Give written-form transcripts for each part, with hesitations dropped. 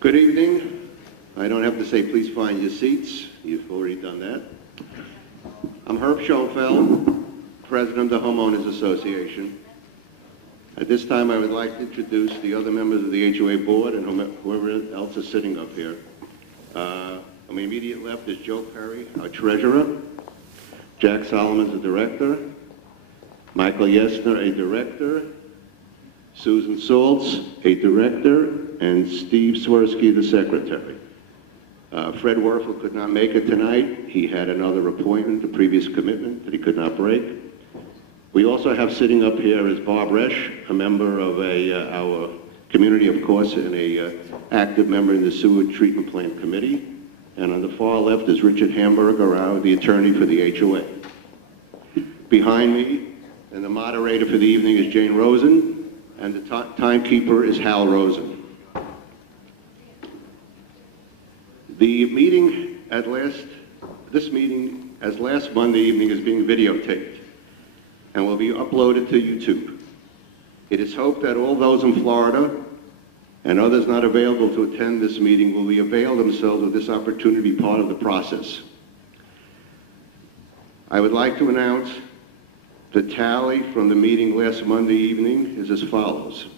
Good evening. I don't have to say please find your seats. You've already done that. I'm Herb Schoenfeld, President of the Homeowners Association. At this time, I would like to introduce the other members of the HOA board and whoever else is sitting up here. On my immediate left is Joe Perry, our treasurer. Jack Solomon's a director. Michael Yesner, a director. Susan Saltz, a director. And Steve Swirsky, the secretary. Fred Werfel could not make it tonight. He had another appointment, a previous commitment that he could not break. We also have sitting up here is Bob Resch, a member of our community, of course, and a active member in the Sewage Treatment Plant Committee. And on the far left is Richard Hamburger, the attorney for the HOA. Behind me, and the moderator for the evening is Jane Rosen, and the timekeeper is Hal Rosen. The meeting this meeting, as last Monday evening, is being videotaped and will be uploaded to YouTube. It is hoped that all those in Florida and others not available to attend this meeting will avail themselves of this opportunity to be part of the process. I would like to announce the tally from the meeting last Monday evening is as follows.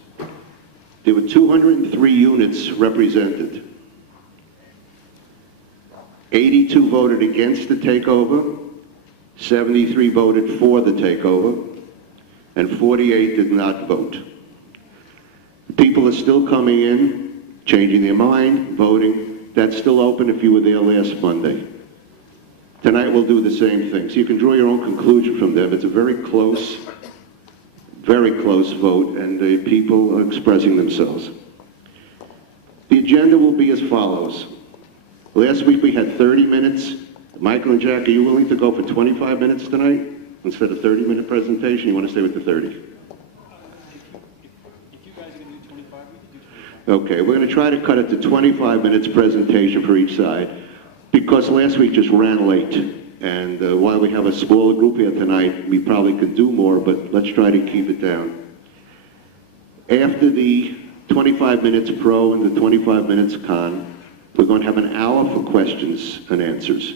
There were 203 units represented. 82 voted against the takeover, 73 voted for the takeover, and 48 did not vote. People are still coming in, changing their mind, voting. That's still open if you were there last Monday. Tonight we'll do the same thing. So you can draw your own conclusion from them. It's a very close vote, and the people are expressing themselves. The agenda will be as follows. Last week we had 30 minutes. Michael and Jack, are you willing to go for 25 minutes tonight instead of 30-minute presentation? You want to stay with the 30? If you guys can do 25, we can do 25. Okay, we're going to try to cut it to 25 minutes presentation for each side because last week just ran late. And while we have a smaller group here tonight, we probably could do more, but let's try to keep it down. After the 25 minutes pro and the 25 minutes con, we're going to have an hour for questions and answers.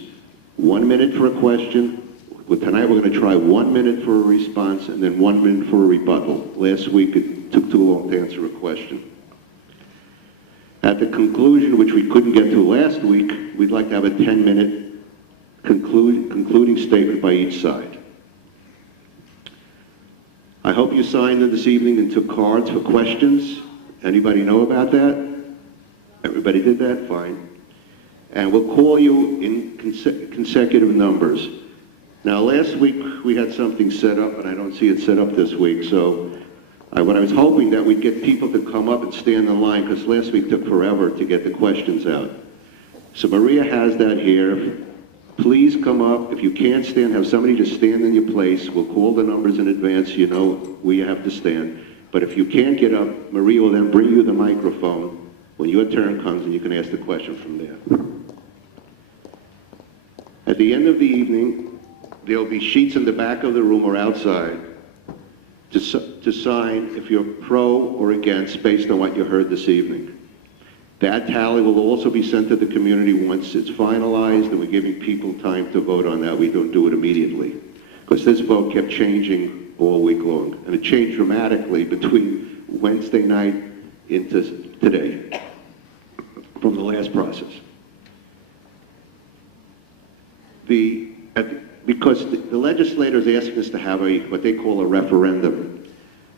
1 minute for a question. Tonight we're going to try 1 minute for a response and then 1 minute for a rebuttal. Last week it took too long to answer a question. At the conclusion, which we couldn't get to last week, we'd like to have a 10-minute concluding statement by each side. I hope you signed in this evening and took cards for questions. Anybody know about that? Everybody did that? Fine. And we'll call you in consecutive numbers. Now, last week we had something set up, and I don't see it set up this week, so what I was hoping that we'd get people to come up and stand in line, because last week took forever to get the questions out. So Maria has that here. Please come up. If you can't stand, have somebody just stand in your place. We'll call the numbers in advance. You know where you have to stand. But if you can't get up, Maria will then bring you the microphone when your turn comes, and you can ask the question from there. At the end of the evening, there will be sheets in the back of the room or outside to sign if you're pro or against based on what you heard this evening. That tally will also be sent to the community once it's finalized, and we're giving people time to vote on that. We don't do it immediately, because this vote kept changing all week long, and it changed dramatically between Wednesday night into today from the last process. Because the legislator is asking us to have what they call a referendum.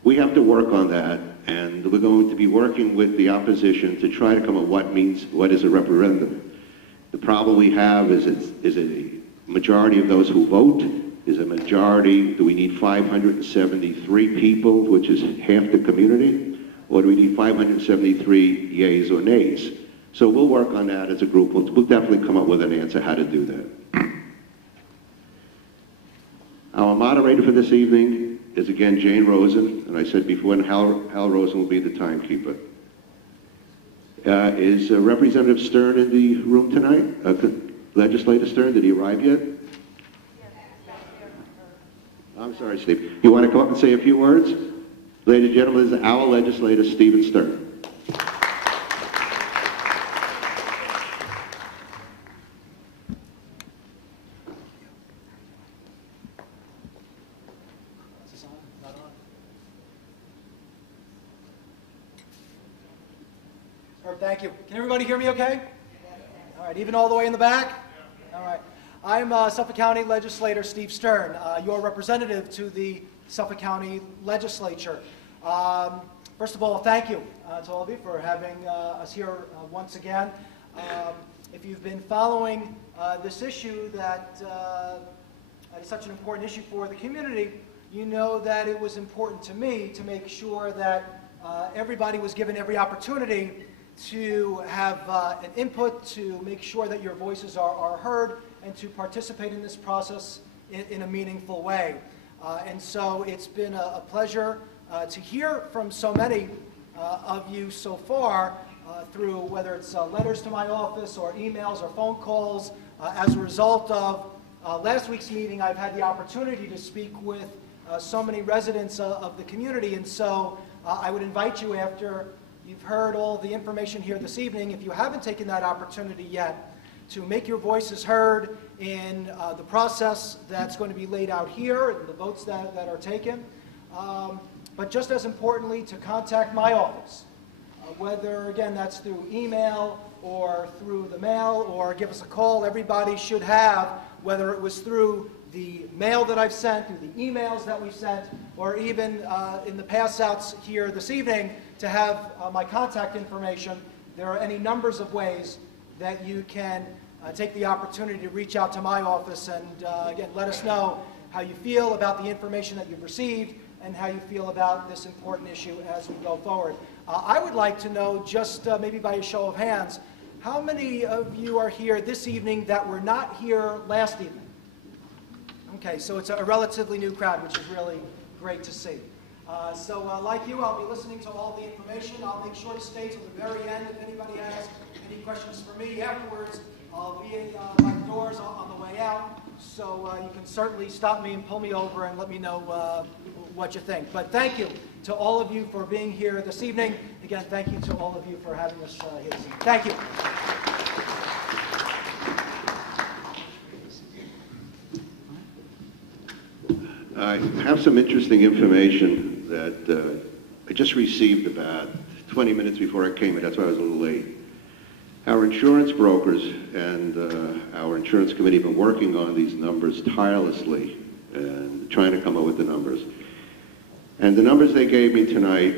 We have to work on that, and we're going to be working with the opposition to try to come up with what is a referendum. The problem we have is a majority of those who vote, is a majority, do we need 573 people, which is half the community, or do we need 573 yays or nays? So we'll work on that as a group. We'll definitely come up with an answer how to do that. Our moderator for this evening is again Jane Rosen, and I said before, and Hal Rosen will be the timekeeper. Is Representative Stern in the room tonight? Legislator Stern, did he arrive yet? I'm sorry, Steve. You want to come up and say a few words? Ladies and gentlemen, this is our legislator, Stephen Stern. Herb, thank you. Can everybody hear me okay? All right, even all the way in the back? All right. I'm Suffolk County Legislator Steve Stern, your representative to the Suffolk County Legislature. First of all, thank you to all of you for having us here once again. If you've been following this issue that is such an important issue for the community, you know that it was important to me to make sure that everybody was given every opportunity to have an input, to make sure that your voices are heard, and to participate in this process in a meaningful way. And so it's been a pleasure to hear from so many of you so far through whether it's letters to my office or emails or phone calls. As a result of last week's meeting, I've had the opportunity to speak with so many residents of the community, and so I would invite you, after you've heard all the information here this evening, if you haven't taken that opportunity yet, to make your voices heard in the process that's going to be laid out here, and the votes that are taken. But just as importantly, to contact my office, whether, again, that's through email or through the mail, or give us a call. Everybody should have, whether it was through the mail that I've sent, through the emails that we've sent, or even in the pass-outs here this evening, to have my contact information. There are any numbers of ways that you can take the opportunity to reach out to my office and, again, let us know how you feel about the information that you've received and how you feel about this important issue as we go forward. I would like to know, just maybe by a show of hands, how many of you are here this evening that were not here last evening? Okay, so it's a relatively new crowd, which is really great to see. So like you, I'll be listening to all the information. I'll make sure to stay till the very end. If anybody has any questions for me afterwards, I'll be at my doors on the way out. So you can certainly stop me and pull me over and let me know what you think. But thank you to all of you for being here this evening. Again, thank you to all of you for having us here this evening. Thank you. I have some interesting information that I just received about 20 minutes before I came in. That's why I was a little late. Our insurance brokers and our insurance committee have been working on these numbers tirelessly and trying to come up with the numbers. And the numbers they gave me tonight,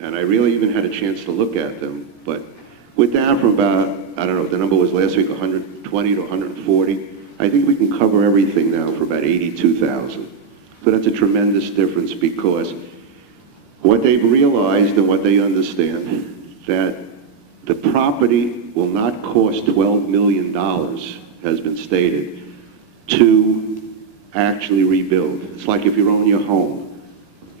and I really even had a chance to look at them, but we're down from about, I don't know, the number was last week 120 to 140. I think we can cover everything now for about 82,000. So that's a tremendous difference, because what they've realized and what they understand, that the property will not cost $12 million, has been stated, to actually rebuild. It's like if you own your home.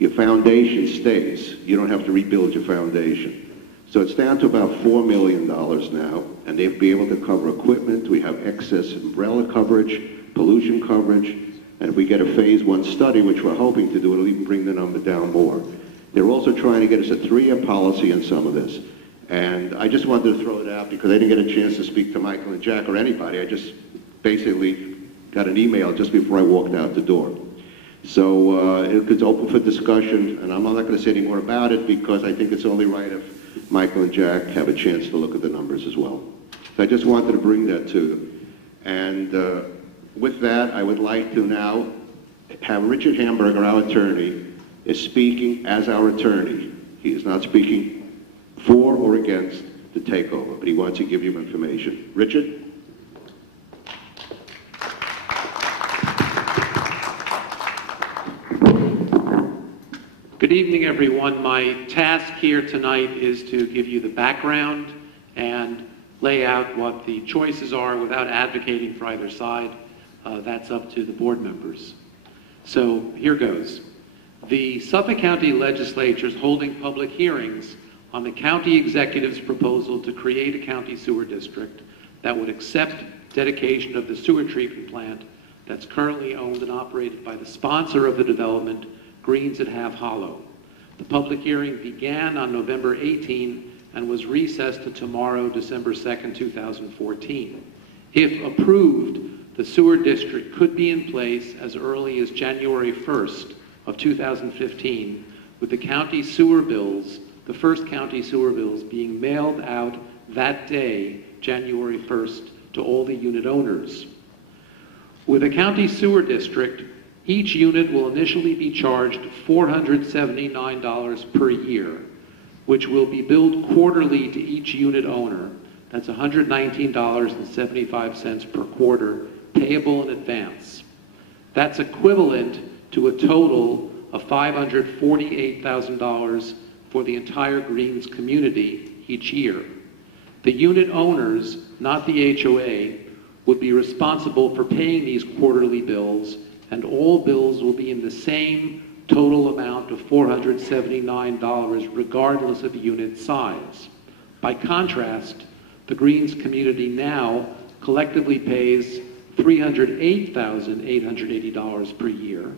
Your foundation stays. You don't have to rebuild your foundation. So it's down to about $4 million now, and they'll be able to cover equipment. We have excess umbrella coverage, pollution coverage, and if we get a phase 1 study, which we're hoping to do, it'll even bring the number down more. They're also trying to get us a 3-year policy on some of this. And I just wanted to throw it out because I didn't get a chance to speak to Michael and Jack or anybody. I just basically got an email just before I walked out the door. So it's open for discussion, and I'm not going to say any more about it because I think it's only right if Michael and Jack have a chance to look at the numbers as well. So I just wanted to bring that to them. And with that, I would like to now have Richard Hamburger, our attorney, is speaking as our attorney. He is not speaking for or against the takeover, but he wants to give you information. Richard? Good evening, everyone. My task here tonight is to give you the background and lay out what the choices are without advocating for either side. That's up to the board members. So here goes. The Suffolk County Legislature is holding public hearings on the county executive's proposal to create a county sewer district that would accept dedication of the sewer treatment plant that's currently owned and operated by the sponsor of the development, Greens at Half Hollow. The public hearing began on November 18 and was recessed to tomorrow, December 2nd, 2014. If approved, the sewer district could be in place as early as January 1st of 2015, with the county sewer bills the first county sewer bills being mailed out that day, January 1st, to all the unit owners. With a county sewer district, each unit will initially be charged $479 per year, which will be billed quarterly to each unit owner. That's $119.75 per quarter, payable in advance. That's equivalent to a total of $548,000 for the entire Greens community each year. The unit owners, not the HOA, would be responsible for paying these quarterly bills, and all bills will be in the same total amount of $479 regardless of unit size. By contrast, the Greens community now collectively pays $308,880 per year,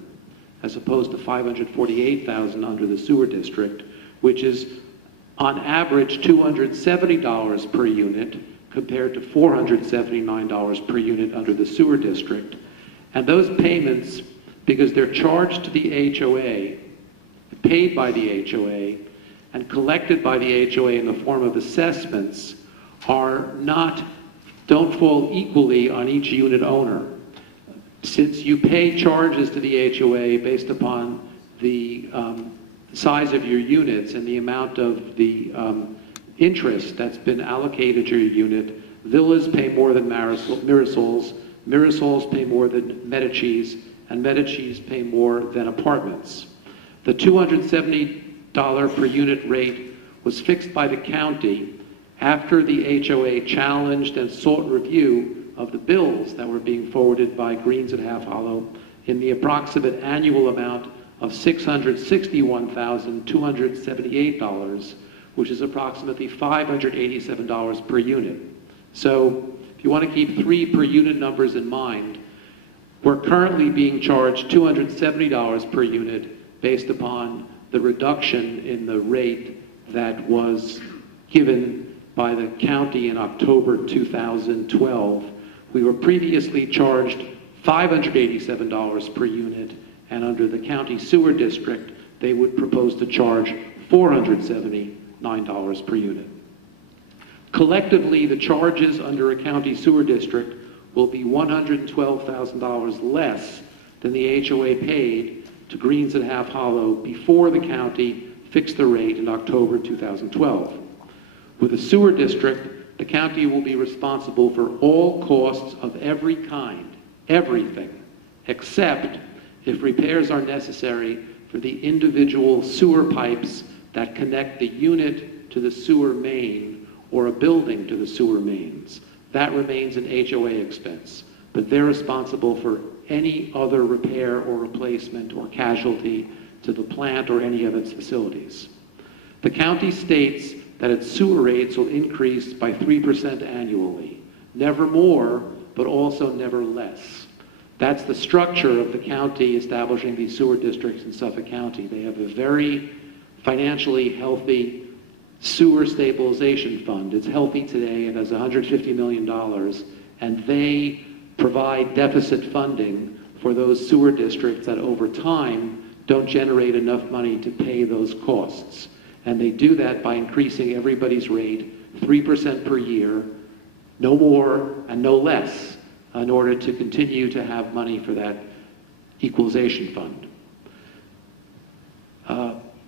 as opposed to $548,000 under the sewer district, which is on average $270 per unit compared to $479 per unit under the sewer district. And those payments, because they're charged to the HOA, paid by the HOA, and collected by the HOA in the form of assessments, don't fall equally on each unit owner. Since you pay charges to the HOA based upon the size of your units and the amount of the interest that's been allocated to your unit, villas pay more than Mirasols, Mirasols pay more than Medicis, and Medicis pay more than apartments. The $270 per unit rate was fixed by the county after the HOA challenged and sought review of the bills that were being forwarded by Greens at Half Hollow in the approximate annual amount of $661,278, which is approximately $587 per unit. So if you want to keep 3 per unit numbers in mind, we're currently being charged $270 per unit based upon the reduction in the rate that was given by the county in October 2012. We were previously charged $587 per unit, and under the county sewer district, they would propose to charge $479 per unit. Collectively, the charges under a county sewer district will be $112,000 less than the HOA paid to Greens at Half Hollow before the county fixed the rate in October 2012. With a sewer district, the county will be responsible for all costs of every kind, everything, except if repairs are necessary for the individual sewer pipes that connect the unit to the sewer main or a building to the sewer mains. That remains an HOA expense, but they're responsible for any other repair or replacement or casualty to the plant or any of its facilities. The county states that its sewer rates will increase by 3% annually, never more, but also never less. That's the structure of the county establishing these sewer districts in Suffolk County. They have a very financially healthy sewer stabilization fund. It's healthy today. It has $150 million, and they provide deficit funding for those sewer districts that over time don't generate enough money to pay those costs. And they do that by increasing everybody's rate 3% per year, no more and no less, in order to continue to have money for that equalization fund.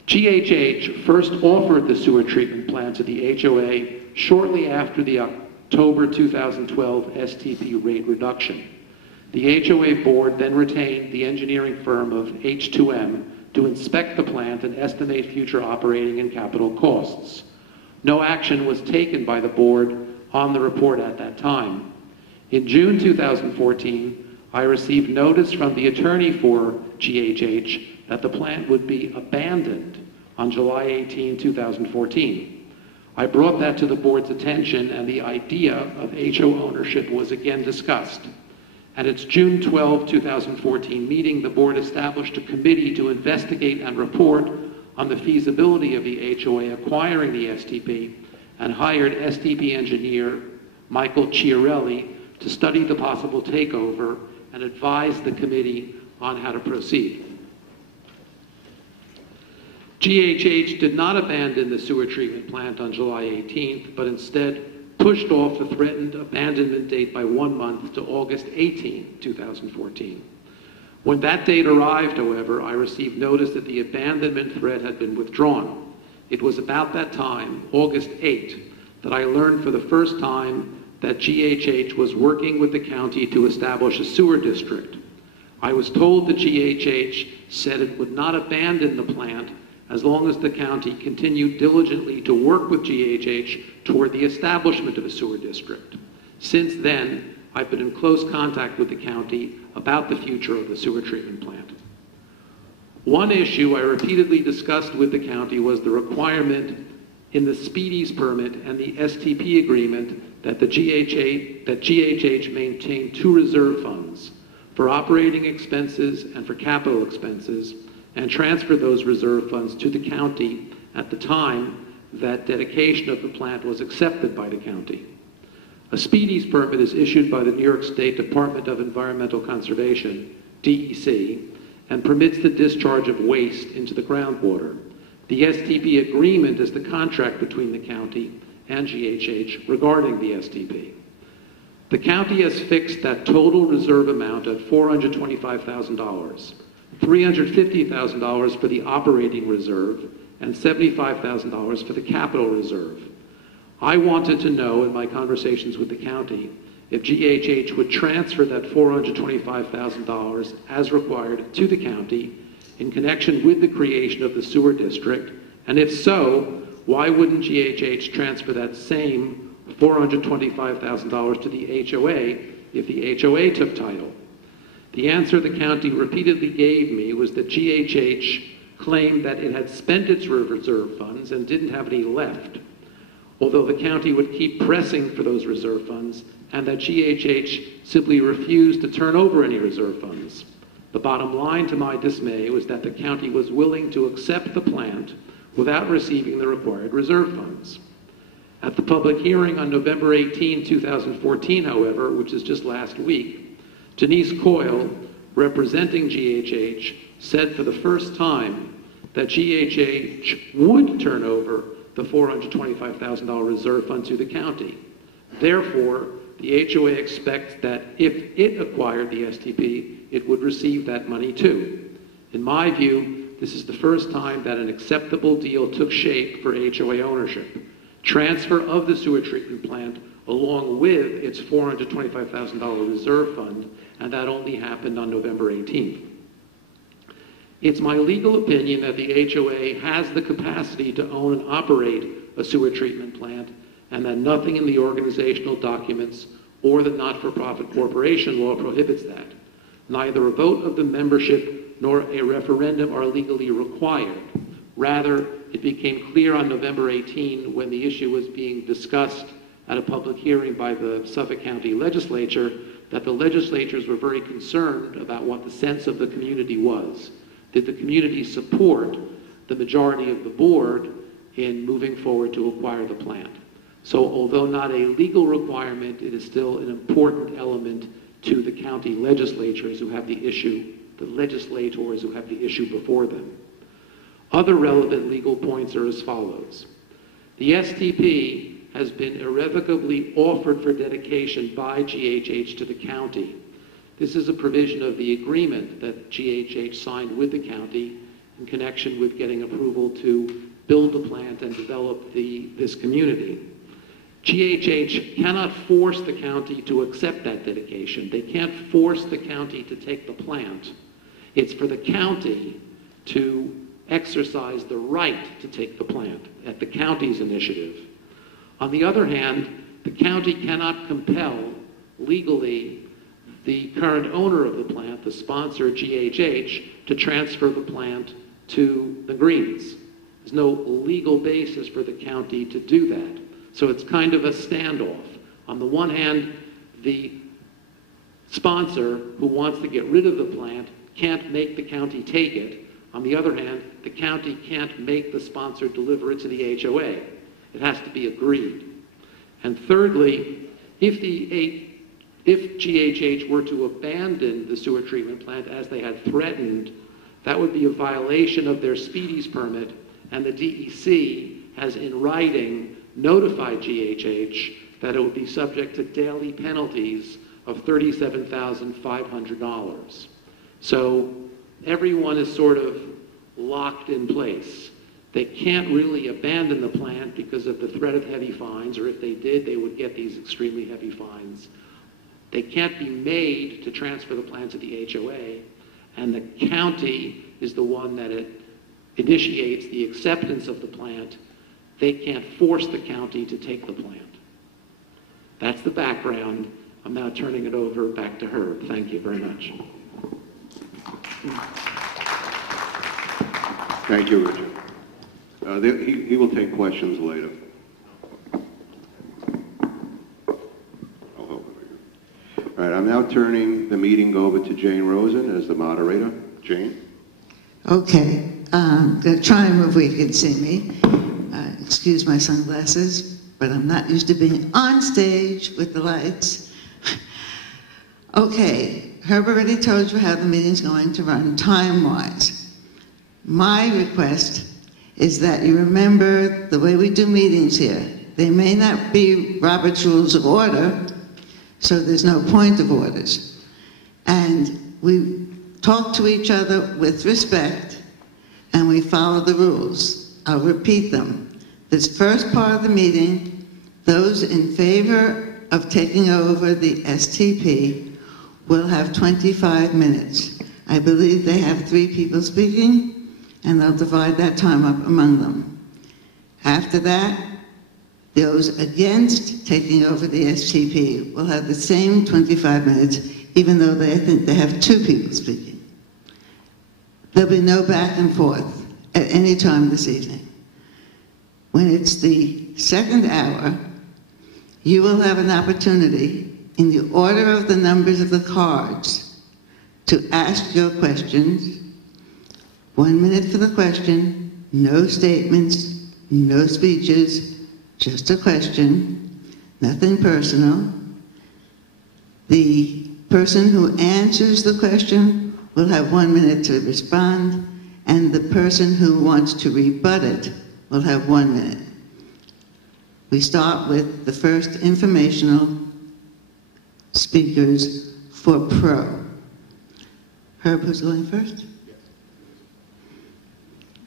GHH first offered the sewer treatment plant to the HOA shortly after the October 2012 STP rate reduction. The HOA board then retained the engineering firm of H2M to inspect the plant and estimate future operating and capital costs. No action was taken by the board on the report at that time. In June 2014, I received notice from the attorney for GHH that the plant would be abandoned on July 18, 2014. I brought that to the board's attention, and the idea of HO ownership was again discussed. At its June 12, 2014 meeting, the board established a committee to investigate and report on the feasibility of the HOA acquiring the STP and hired STP engineer Michael Chiarelli to study the possible takeover and advise the committee on how to proceed. GHH did not abandon the sewer treatment plant on July 18th, but instead pushed off the threatened abandonment date by 1 month to August 18, 2014. When that date arrived, however, I received notice that the abandonment threat had been withdrawn. It was about that time, August 8, that I learned for the first time that GHH was working with the county to establish a sewer district. I was told that GHH said it would not abandon the plant as long as the county continued diligently to work with GHH toward the establishment of a sewer district. Since then, I've been in close contact with the county about the future of the sewer treatment plant. One issue I repeatedly discussed with the county was the requirement in the Speedies permit and the STP agreement that GHH maintain 2 reserve funds for operating expenses and for capital expenses, and transfer those reserve funds to the county at the time that dedication of the plant was accepted by the county. A Speedies permit is issued by the New York State Department of Environmental Conservation, DEC, and permits the discharge of waste into the groundwater. The STP agreement is the contract between the county and GHH regarding the STP. The county has fixed that total reserve amount at $425,000, $350,000 for the operating reserve, and $75,000 for the capital reserve. I wanted to know in my conversations with the county if GHH would transfer that $425,000 as required to the county in connection with the creation of the sewer district, and if so, why wouldn't GHH transfer that same $425,000 to the HOA if the HOA took title? The answer the county repeatedly gave me was that GHH claimed that it had spent its reserve funds and didn't have any left, although the county would keep pressing for those reserve funds, and that GHH simply refused to turn over any reserve funds. The bottom line to my dismay was that the county was willing to accept the plant without receiving the required reserve funds. At the public hearing on November 18, 2014, however, which is just last week, Denise Coyle, representing GHH, said for the first time that GHH would turn over the $425,000 reserve fund to the county. Therefore, the HOA expects that if it acquired the STP, it would receive that money too. In my view, this is the first time that an acceptable deal took shape for HOA ownership. Transfer of the sewer treatment plant along with its $425,000 reserve fund, and that only happened on November 18th. It's my legal opinion that the HOA has the capacity to own and operate a sewer treatment plant, and that nothing in the organizational documents or the not-for-profit corporation law prohibits that. Neither a vote of the membership nor a referendum are legally required. Rather, it became clear on November 18, when the issue was being discussed at a public hearing by the Suffolk County Legislature, that the legislators were very concerned about what the sense of the community was. Did the community support the majority of the board in moving forward to acquire the plant? So although not a legal requirement, it is still an important element to the county legislators who have the issue, the legislators who have the issue before them. Other relevant legal points are as follows. The STP has been irrevocably offered for dedication by GHH to the county. This is a provision of the agreement that GHH signed with the county in connection with getting approval to build the plant and develop this community. GHH cannot force the county to accept that dedication. They can't force the county to take the plant. It's for the county to exercise the right to take the plant at the county's initiative. On the other hand, the county cannot compel legally the current owner of the plant, the sponsor GHH, to transfer the plant to the Greens. There's no legal basis for the county to do that. So it's kind of a standoff. On the one hand, the sponsor who wants to get rid of the plant can't make the county take it. On the other hand, the county can't make the sponsor deliver it to the HOA. It has to be agreed. And thirdly, if GHH were to abandon the sewer treatment plant as they had threatened, that would be a violation of their Speedies permit and the DEC has in writing notified GHH that it will be subject to daily penalties of $37,500. So everyone is sort of locked in place. They can't really abandon the plant because of the threat of heavy fines, or if they did, they would get these extremely heavy fines. They can't be made to transfer the plant to the HOA, and the county is the one that initiates the acceptance of the plant. They can't force the county to take the plant. That's the background. I'm now turning it over back to Herb. Thank you very much. Thank you, Richard. He will take questions later. All right, I'm now turning the meeting over to Jane Rosen as the moderator. Jane? Okay, gonna try and move where you can see me. Excuse my sunglasses, but I'm not used to being on stage with the lights. Okay, Herb already told you how the meeting's going to run time-wise. My request is that you remember the way we do meetings here. They may not be Robert's Rules of Order, so there's no point of orders. And we talk to each other with respect, and we follow the rules. I'll repeat them. This first part of the meeting, those in favor of taking over the STP will have 25 minutes. I believe they have 3 people speaking, and they'll divide that time up among them. After that, those against taking over the STP will have the same 25 minutes, even though they think they have 2 people speaking. There'll be no back and forth at any time this evening. When it's the second hour, you will have an opportunity, in the order of the numbers of the cards, to ask your questions. 1 minute for the question, no statements, no speeches, just a question, nothing personal. The person who answers the question will have 1 minute to respond, and the person who wants to rebut it will have 1 minute. We start with the first informational speakers for pro. Herb, who's going first?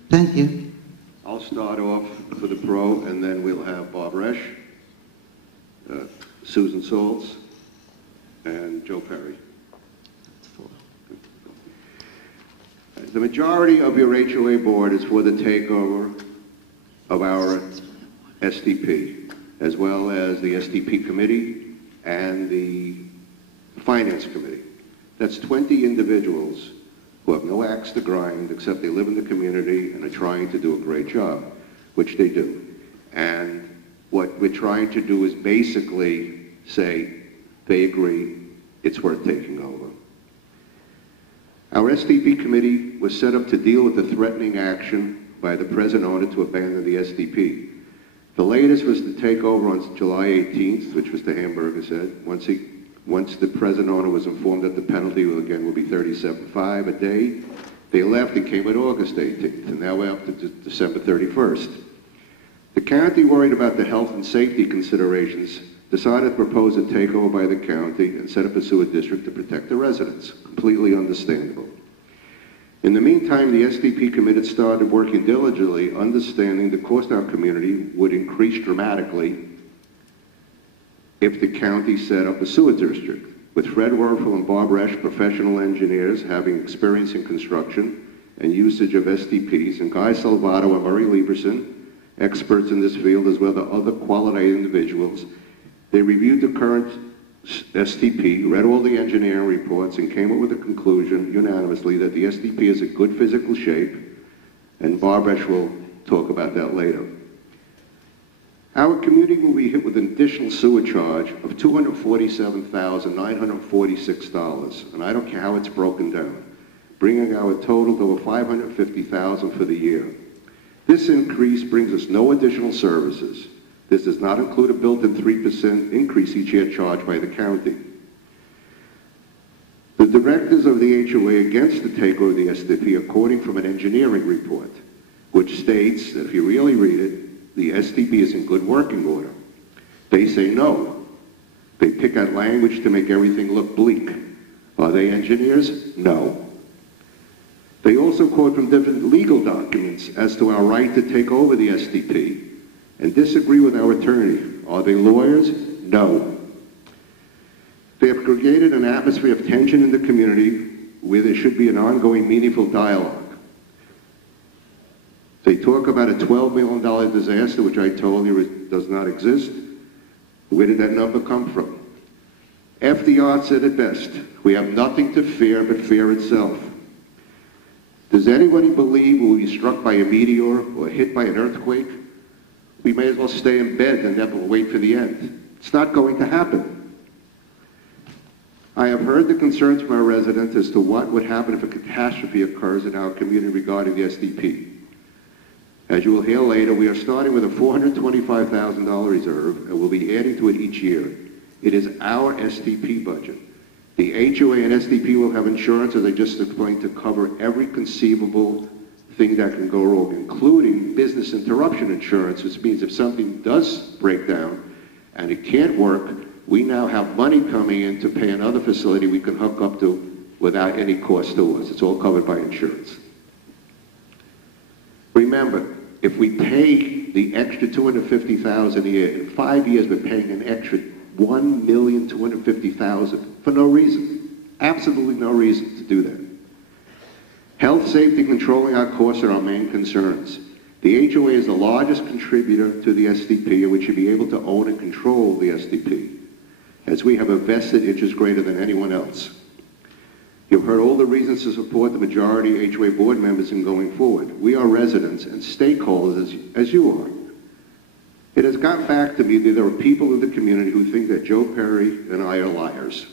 Thank you. I'll start off for the pro, and then we'll have Bob Resch, Susan Saltz, and Joe Perry. The majority of your HOA board is for the takeover of our STP, as well as the STP committee and the finance committee. That's 20 individuals who have no axe to grind except they live in the community and are trying to do a great job, which they do. And what we're trying to do is basically say they agree it's worth taking over. Our STP committee was set up to deal with the threatening action by the present owner to abandon the STP. The latest was to take over on July 18th, which Mr. Hamburger said. Once the present owner was informed that the penalty will be $37,500 a day, they left and came at August 18th, and now we're up to December 31st. The county, worried about the health and safety considerations, decided to propose a takeover by the county and set up a sewer district to protect the residents. Completely understandable. In the meantime, the STP committee started working diligently, understanding the cost to our community would increase dramatically if the county set up a sewer district. With Fred Werfel and Bob Resch, professional engineers having experience in construction and usage of STPs, and Guy Salvato and Murray Lieberson, experts in this field, as well as other quality individuals, they reviewed the current STP, read all the engineering reports, and came up with a conclusion unanimously that the STP is in good physical shape, and Bob Resch will talk about that later. Our community will be hit with an additional sewer charge of $247,946, and I don't care how it's broken down, bringing our total to over $550,000 for the year. This increase brings us no additional services. This does not include a built-in 3% increase each year charged by the county. The directors of the HOA against the takeover of the STP are quoting from an engineering report. which states that if you really read it, the STP is in good working order. They say no. They pick out language to make everything look bleak. Are they engineers? No. They also quote from different legal documents as to our right to take over the STP and disagree with our attorney. Are they lawyers? No. They have created an atmosphere of tension in the community where there should be an ongoing, meaningful dialogue. They talk about a $12 million disaster, which I told you does not exist. Where did that number come from? FDR said it best. We have nothing to fear but fear itself. Does anybody believe we'll be struck by a meteor or hit by an earthquake? We may as well stay in bed and never wait for the end. It's not going to happen. I have heard the concerns from our residents as to what would happen if a catastrophe occurs in our community regarding the SDP. As you will hear later, we are starting with a $425,000 reserve and we'll be adding to it each year. It is our STP budget. The HOA and STP will have insurance, as I just explained, to cover every conceivable thing that can go wrong, including business interruption insurance, which means if something does break down and it can't work, we now have money coming in to pay another facility we can hook up to without any cost to us. It's all covered by insurance. Remember, if we pay the extra $250,000 a year, in 5 years we're paying an extra $1,250,000 for no reason. Absolutely no reason to do that. Health, safety, controlling our costs are our main concerns. The HOA is the largest contributor to the SDP, and we should be able to own and control the SDP, as we have a vested interest greater than anyone else. You've heard all the reasons to support the majority HOA board members in going forward. We are residents and stakeholders as you are. It has got back to me that there are people in the community who think that Joe Perry and I are liars.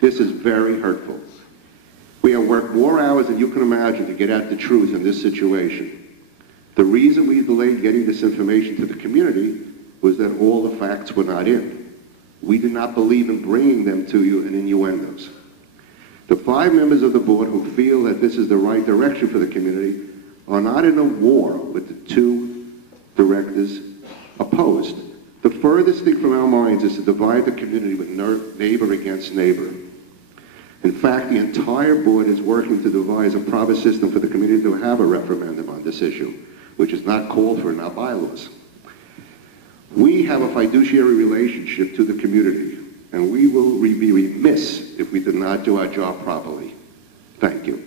This is very hurtful. We have worked more hours than you can imagine to get at the truth in this situation. The reason we delayed getting this information to the community was that all the facts were not in. We did not believe in bringing them to you in innuendos. The 5 members of the board who feel that this is the right direction for the community are not in a war with the 2 directors opposed. The furthest thing from our minds is to divide the community with neighbor against neighbor. In fact, the entire board is working to devise a proper system for the community to have a referendum on this issue, which is not called for in our bylaws. We have a fiduciary relationship to the community, and we will be remiss if we do not do our job properly. Thank you.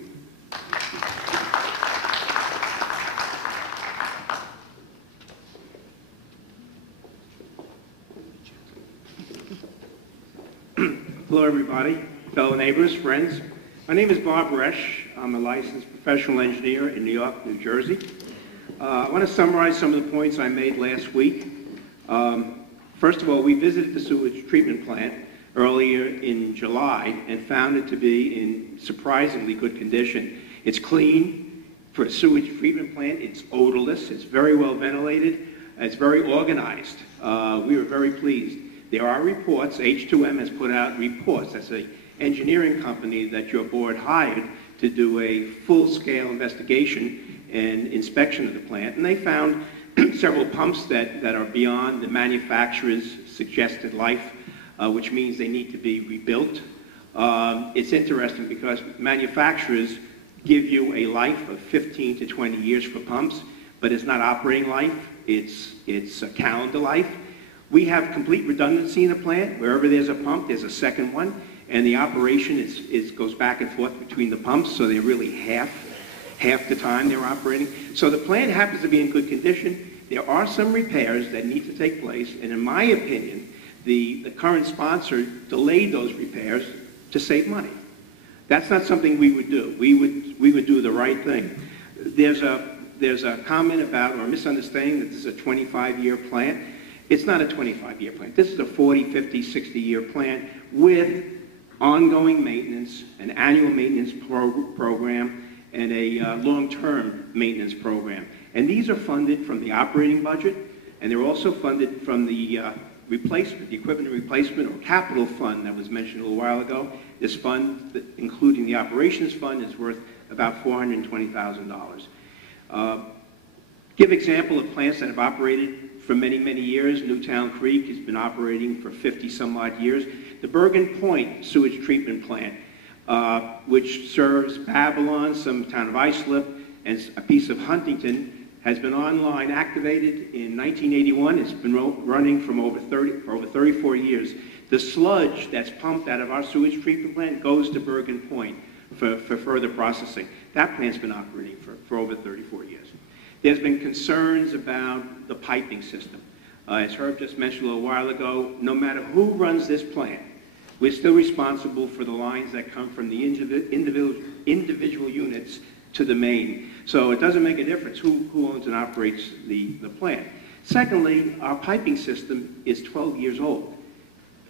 Hello, everybody, fellow neighbors, friends. My name is Bob Resch. I'm a licensed professional engineer in New York, New Jersey. I want to summarize some of the points I made last week. First of all, we visited the sewage treatment plant earlier in July and found it to be in surprisingly good condition. It's clean for a sewage treatment plant. It's odorless. It's very well ventilated. It's very organized. We were very pleased. There are reports. H2M has put out reports. That's an engineering company that your board hired to do a full-scale investigation and inspection of the plant. And they found several pumps that are beyond the manufacturer's suggested life, which means they need to be rebuilt. It's interesting because manufacturers give you a life of 15 to 20 years for pumps, but it's not operating life. It's a calendar life. We have complete redundancy in the plant. Wherever there's a pump, there's a second one, and the operation goes back and forth between the pumps, so they're really half the time they're operating. So the plant happens to be in good condition. There are some repairs that need to take place, and in my opinion, the current sponsor delayed those repairs to save money. That's not something we would do. We would do the right thing. There's a comment about, or a misunderstanding, that this is a 25-year plant. It's not a 25-year plant. This is a 40, 50, 60-year plant with ongoing maintenance, an annual maintenance program, and a long-term maintenance program. And these are funded from the operating budget, and they're also funded from the replacement, the equipment replacement or capital fund that was mentioned a little while ago. This fund, including the operations fund, is worth about $420,000. Give example of plants that have operated for many, many years. Newtown Creek has been operating for 50 some odd years. The Bergen Point sewage treatment plant, which serves Babylon, some town of Islip, and a piece of Huntington, has been online, activated in 1981. It's been running for over 34 years. The sludge that's pumped out of our sewage treatment plant goes to Bergen Point for further processing. That plant's been operating for over 34 years. There's been concerns about the piping system. As Herb just mentioned a little while ago, no matter who runs this plant, we're still responsible for the lines that come from the individual units to the main. So it doesn't make a difference who owns and operates the plant. Secondly, our piping system is 12 years old.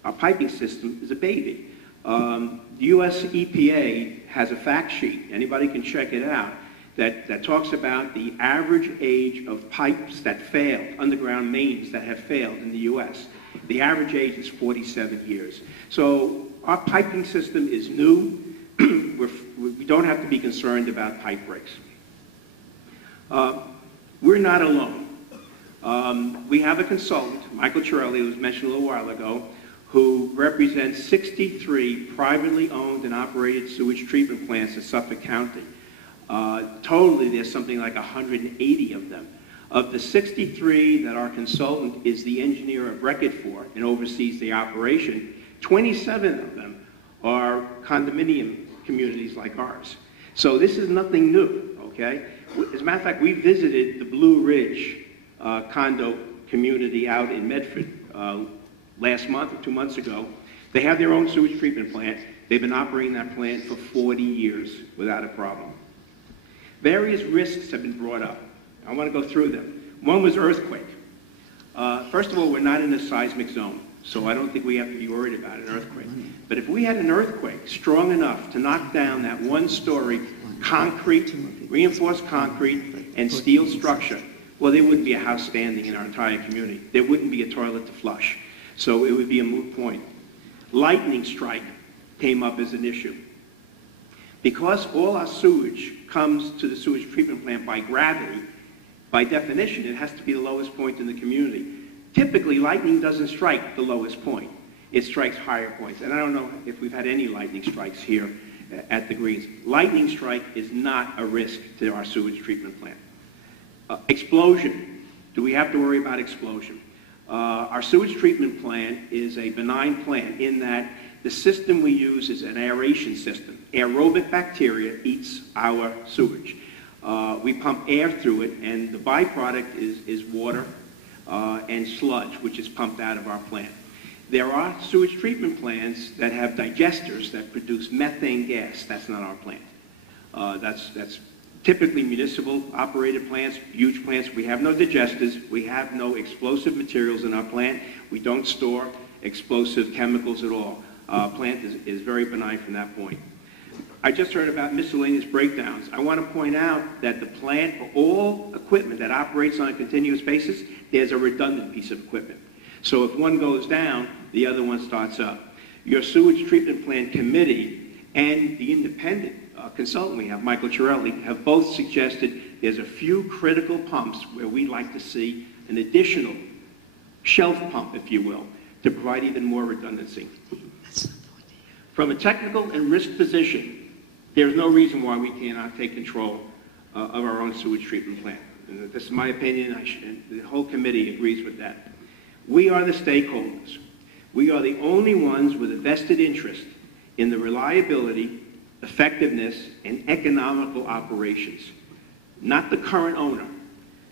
Our piping system is a baby. The U.S. EPA has a fact sheet, anybody can check it out, that talks about the average age of pipes that failed, underground mains that have failed in the U.S. The average age is 47 years. So our piping system is new. We don't have to be concerned about pipe breaks. We're not alone. We have a consultant, Michael Chirelli, who was mentioned a little while ago, who represents 63 privately owned and operated sewage treatment plants in Suffolk County. Totally, there's something like 180 of them. Of the 63 that our consultant is the engineer of record for and oversees the operation, 27 of them are condominium communities like ours. So this is nothing new, okay? As a matter of fact, we visited the Blue Ridge condo community out in Medford last month or 2 months ago. They have their own sewage treatment plant. They've been operating that plant for 40 years without a problem. Various risks have been brought up. I want to go through them. One was earthquake. First of all, we're not in a seismic zone, so I don't think we have to be worried about an earthquake. But if we had an earthquake strong enough to knock down that one-story concrete, reinforced concrete, and steel structure, well, there wouldn't be a house standing in our entire community. There wouldn't be a toilet to flush. So it would be a moot point. Lightning strike came up as an issue. Because all our sewage comes to the sewage treatment plant by gravity, by definition, it has to be the lowest point in the community. Typically, lightning doesn't strike the lowest point. It strikes higher points. And I don't know if we've had any lightning strikes here at the Greens. Lightning strike is not a risk to our sewage treatment plant. Explosion. Do we have to worry about explosion? Our sewage treatment plant is a benign plant in that the system we use is an aeration system. Aerobic bacteria eats our sewage. We pump air through it, and the byproduct is water and sludge, which is pumped out of our plant. There are sewage treatment plants that have digesters that produce methane gas. That's not our plant. That's typically municipal operated plants, huge plants. We have no digesters. We have no explosive materials in our plant. We don't store explosive chemicals at all. Plant is very benign from that point. I just heard about miscellaneous breakdowns. I want to point out that the plant, for all equipment that operates on a continuous basis, there's a redundant piece of equipment. So if one goes down, the other one starts up. Your sewage treatment plant committee and the independent consultant we have, Michael Chirelli, have both suggested there's a few critical pumps where we'd like to see an additional shelf pump, if you will, to provide even more redundancy. From a technical and risk position, there's no reason why we cannot take control of our own sewage treatment plant. And this is my opinion, and the whole committee agrees with that. We are the stakeholders. We are the only ones with a vested interest in the reliability, effectiveness, and economical operations. Not the current owner,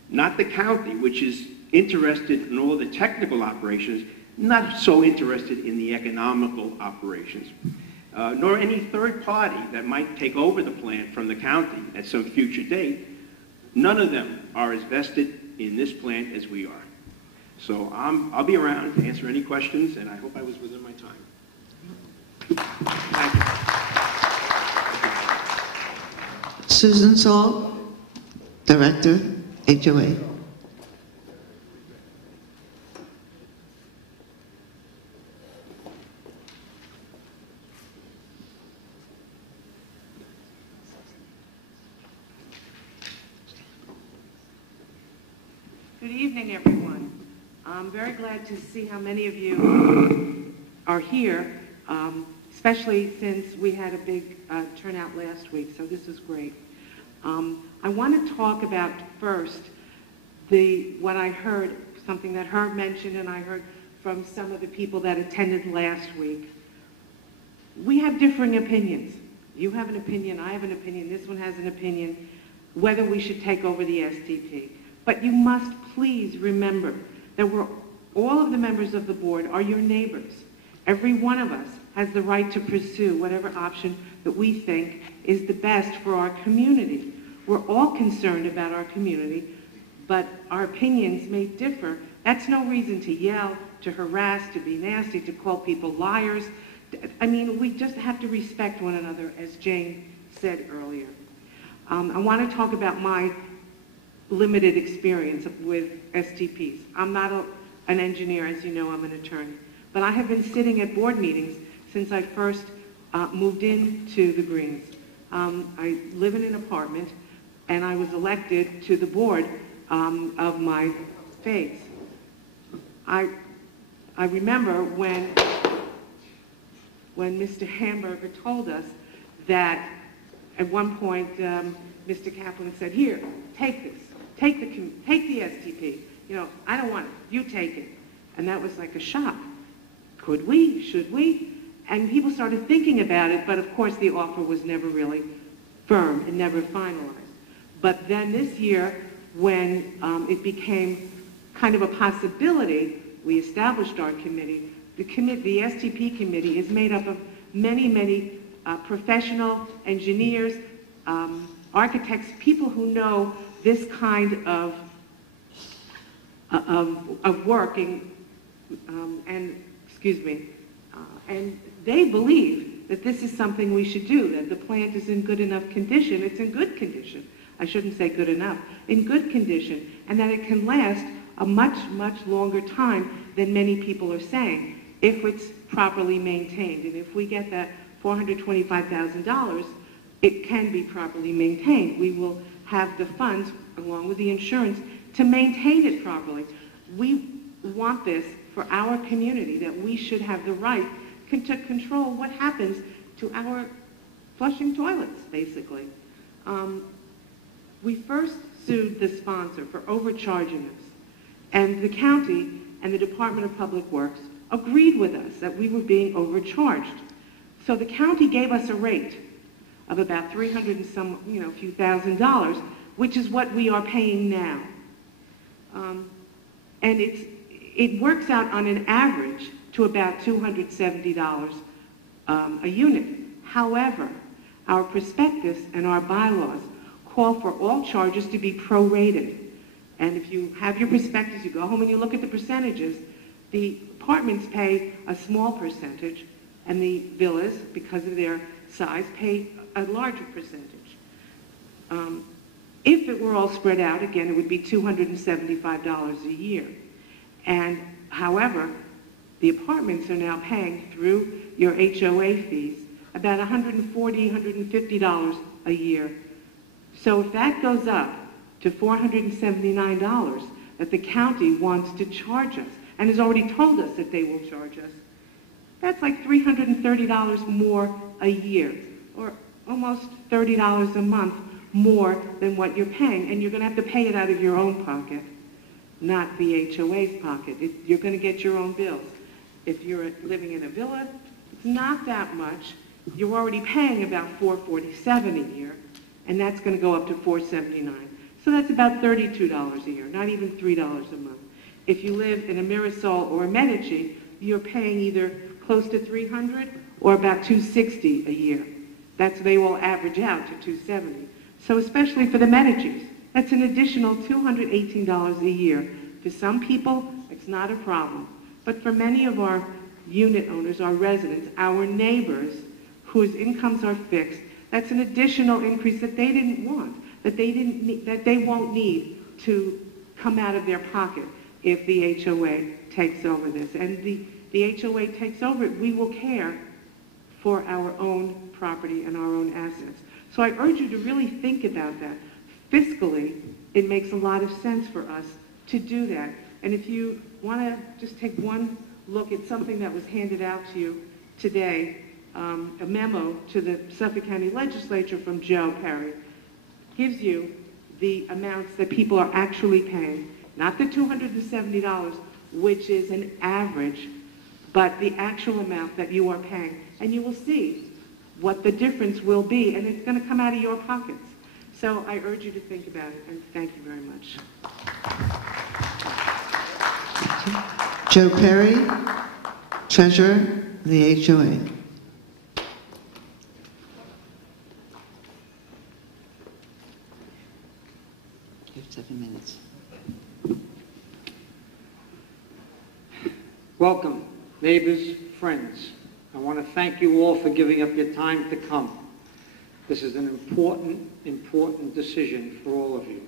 not the county, which is interested in all the technical operations, not so interested in the economical operations, nor any third party that might take over the plant from the county at some future date. None of them are as vested in this plant as we are. So I'll be around to answer any questions, and I hope I was within my time. Thank you. Susan Saul, Director, HOA. Good evening, everyone. I'm very glad to see how many of you are here, especially since we had a big turnout last week, so this is great. I want to talk about first what I heard, something that Herb mentioned and I heard from some of the people that attended last week. We have differing opinions. You have an opinion, I have an opinion, this one has an opinion, whether we should take over the STP. But you must please remember that all of the members of the board are your neighbors. Every one of us has the right to pursue whatever option that we think is the best for our community. We're all concerned about our community, but our opinions may differ. That's no reason to yell, to harass, to be nasty, to call people liars. I mean, we just have to respect one another, as Jane said earlier. I want to talk about my limited experience with STPs. I'm not an engineer, as you know, I'm an attorney. But I have been sitting at board meetings since I first moved into the Greens. I live in an apartment, and I was elected to the board of my faith. I remember when Mr. Hamburger told us that at one point Mr. Kaplan said, "Here, take this. Take the STP. You know, I don't want it. You take it." And that was like a shock. Could we? Should we? And people started thinking about it, but of course the offer was never really firm and never finalized. But then this year, when it became kind of a possibility, we established our committee. The STP committee is made up of many, many professional engineers, architects, people who know this kind of working, and they believe that this is something we should do, that the plant is in good enough condition. It's in good condition. I shouldn't say good enough. In good condition, and that it can last a much, much longer time than many people are saying, if it's properly maintained. And if we get that $425,000, it can be properly maintained. We will have the funds, along with the insurance, to maintain it properly. We want this for our community, that we should have the right to control what happens to our flushing toilets, basically. We first sued the sponsor for overcharging us, and the county and the Department of Public Works agreed with us that we were being overcharged. So the county gave us a rate of about $300 and some, few $1,000s, which is what we are paying now. And it works out on an average to about $270 a unit. However, our prospectus and our bylaws call for all charges to be prorated. And if you have your prospectus, you go home and you look at the percentages, the apartments pay a small percentage, and the villas, because of their size, pay a larger percentage. If it were all spread out, again, it would be $275 a year. And however, the apartments are now paying through your HOA fees about $140, $150 a year. So if that goes up to $479 that the county wants to charge us, and has already told us that they will charge us, that's like $330 more a year, or almost $30 a month more than what you're paying, and you're going to have to pay it out of your own pocket, not the HOA's pocket. You're going to get your own bills. If you're living in a villa, it's not that much. You're already paying about $447 a year, and that's going to go up to $479. So that's about $32 a year, not even $3 a month. If you live in a Mirasol or a Medici, you're paying either close to $300 or about $260 a year. They will average out to $270. So especially for the Medicis, that's an additional $218 a year. For some people, it's not a problem. But for many of our unit owners, our residents, our neighbors, whose incomes are fixed, that's an additional increase that they didn't want, that they won't need to come out of their pocket if the HOA takes over this. And the HOA takes over it, we will care for our own property and our own assets. So I urge you to really think about that. Fiscally, it makes a lot of sense for us to do that. And if you want to just take one look at something that was handed out to you today, a memo to the Suffolk County Legislature from Joe Perry, gives you the amounts that people are actually paying, not the $270, which is an average, but the actual amount that you are paying. And you will see what the difference will be, and it's going to come out of your pockets. So I urge you to think about it, and thank you very much. Joe Perry, Treasurer of the HOA. You have 7 minutes. Welcome, neighbors, friends. I want to thank you all for giving up your time to come. This is an important decision for all of you.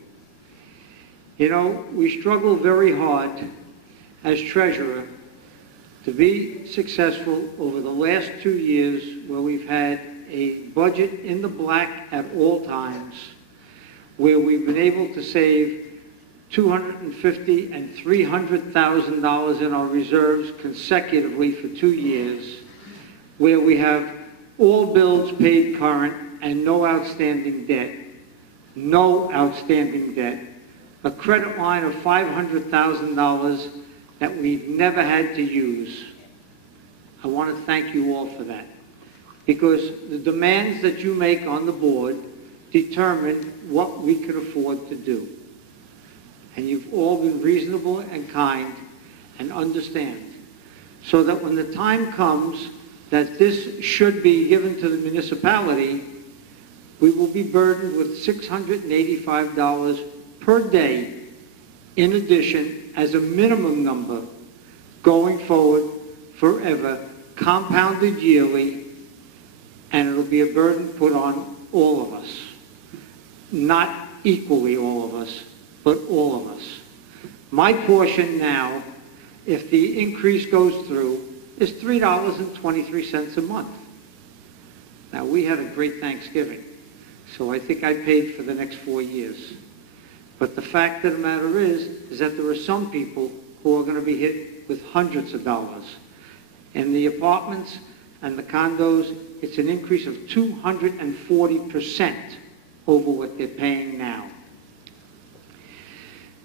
You know, we struggle very hard as treasurer to be successful over the last 2 years where we've had a budget in the black at all times, where we've been able to save $250,000 and $300,000 in our reserves consecutively for 2 years, where we have all bills paid current and no outstanding debt, a credit line of $500,000 that we've never had to use. I want to thank you all for that, because the demands that you make on the board determine what we could afford to do. And you've all been reasonable and kind and understand, so that when the time comes that this should be given to the municipality, we will be burdened with $685 per day in addition as a minimum number going forward forever, compounded yearly, and it'll be a burden put on all of us. Not equally all of us, but all of us. My portion now, if the increase goes through, is $3.23 a month. Now, we had a great Thanksgiving, so I think I paid for the next 4 years. But the fact of the matter is that there are some people who are going to be hit with hundreds of dollars. In the apartments and the condos, it's an increase of 240% over what they're paying now.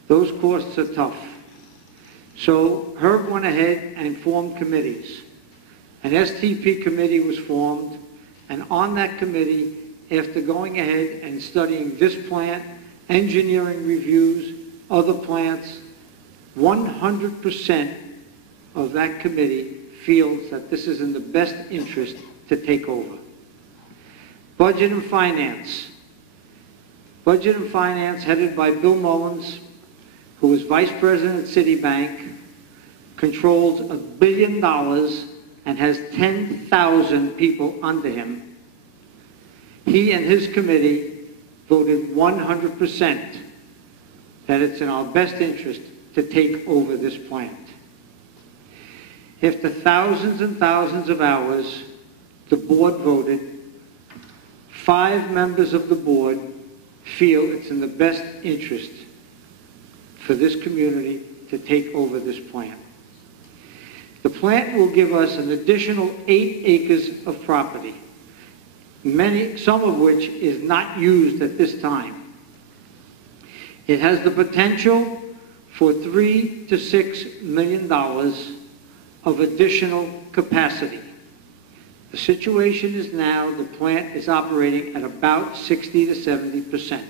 Those costs are tough. So Herb went ahead and formed committees. An STP committee was formed, and on that committee, after going ahead and studying this plant, engineering reviews, other plants, 100% of that committee feels that this is in the best interest to take over. Budget and Finance. Budget and Finance, headed by Bill Mullins, who was Vice President at Citibank, controls $1 billion and has 10,000 people under him. He and his committee voted 100% that it's in our best interest to take over this plant. After thousands and thousands of hours, the board voted. 5 members of the board feel it's in the best interest for this community to take over this plant. The plant will give us an additional 8 acres of property, some of which is not used at this time. It has the potential for $3 to $6 million of additional capacity. The situation is now the plant is operating at about 60 to 70%.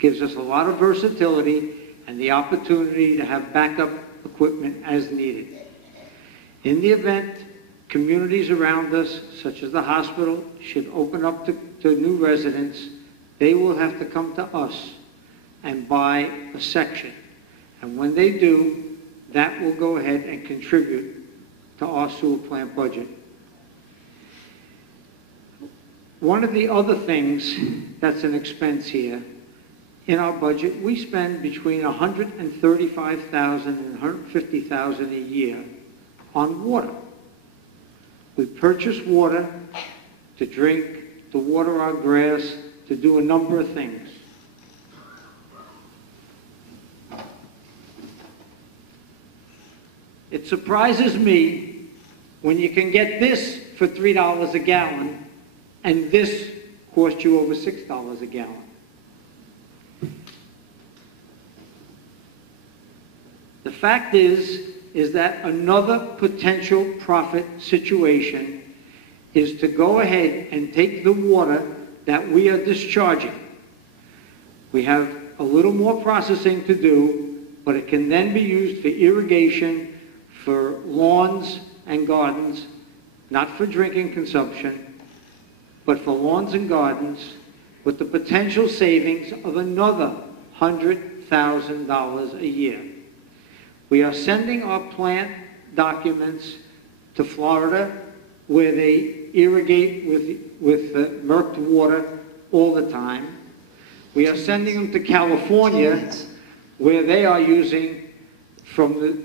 Gives us a lot of versatility and the opportunity to have backup equipment as needed. In the event communities around us, such as the hospital, should open up to new residents, they will have to come to us and buy a section. And when they do, that will go ahead and contribute to our sewer plant budget. One of the other things that's an expense here, in our budget, we spend between $135,000 and $150,000 a year on water. We purchase water to drink, to water our grass, to do a number of things. It surprises me when you can get this for $3 a gallon and this costs you over $6 a gallon. The fact is that another potential profit situation is to go ahead and take the water that we are discharging. We have a little more processing to do, but it can then be used for irrigation, for lawns and gardens, not for drinking consumption, but for lawns and gardens, with the potential savings of another $100,000 a year. We are sending our plant documents to Florida, where they irrigate with mercked water all the time. We are sending them to California, where they are using from the,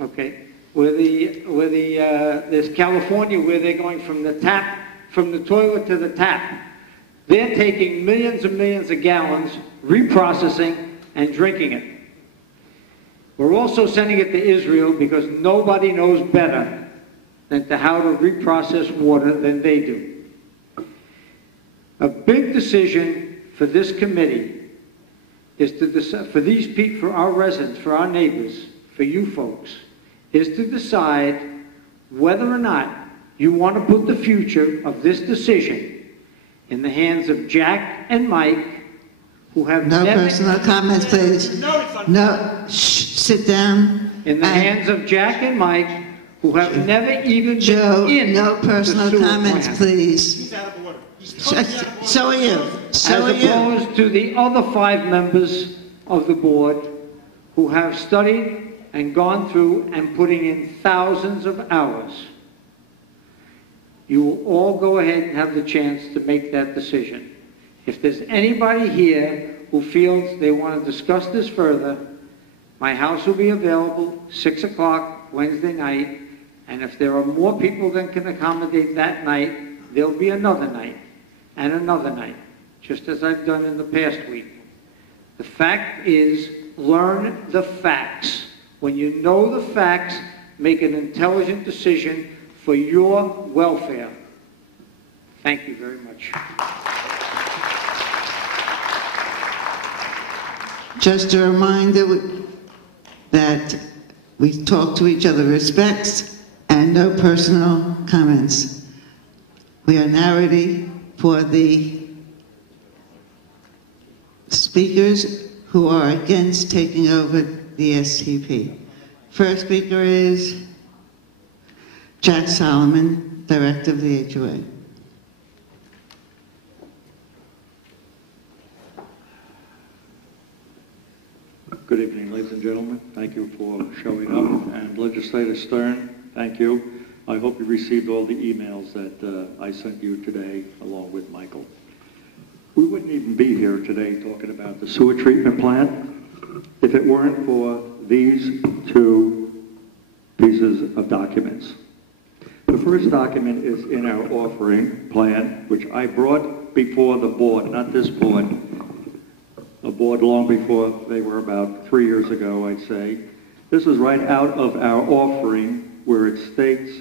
okay, there's California where they're going from the tap, from the toilet to the tap. They're taking millions and millions of gallons, reprocessing, and drinking it. We're also sending it to Israel because nobody knows better than how to reprocess water than they do. A big decision for this committee is to decide, for these people, for our residents, for our neighbors, for you folks, is to decide whether or not you want to put the future of this decision in the hands of Jack and Mike, who have No never... personal comments, please. No, shh, sit down. In the hands of Jack and Mike, who have never even Joe, been in no personal the sewer comments, plant. please. He's out of order. He's totally out of order. So are you. So are As you. opposed to the other 5 members of the board who have studied and gone through and putting in thousands of hours. You will all go ahead and have the chance to make that decision. If there's anybody here who feels they want to discuss this further, my house will be available 6 o'clock Wednesday night, and if there are more people than can accommodate that night, there'll be another night and another night, just as I've done in the past week. The fact is, learn the facts. When you know the facts, make an intelligent decision for your welfare. Thank you very much. Just a reminder that we talk to each other respects and no personal comments. We are now ready for the speakers who are against taking over the STP. First speaker is Jack Solomon, Director of the HOA. Good evening, ladies and gentlemen. Thank you for showing up. And Legislator Stern, thank you. I hope you received all the emails that I sent you today, along with Michael. We wouldn't even be here today talking about the sewer treatment plant if it weren't for these 2 pieces of documents. The first document is in our offering plan, which I brought before the board, not this board, a board long before they were about 3 years ago, I'd say. This is right out of our offering where it states,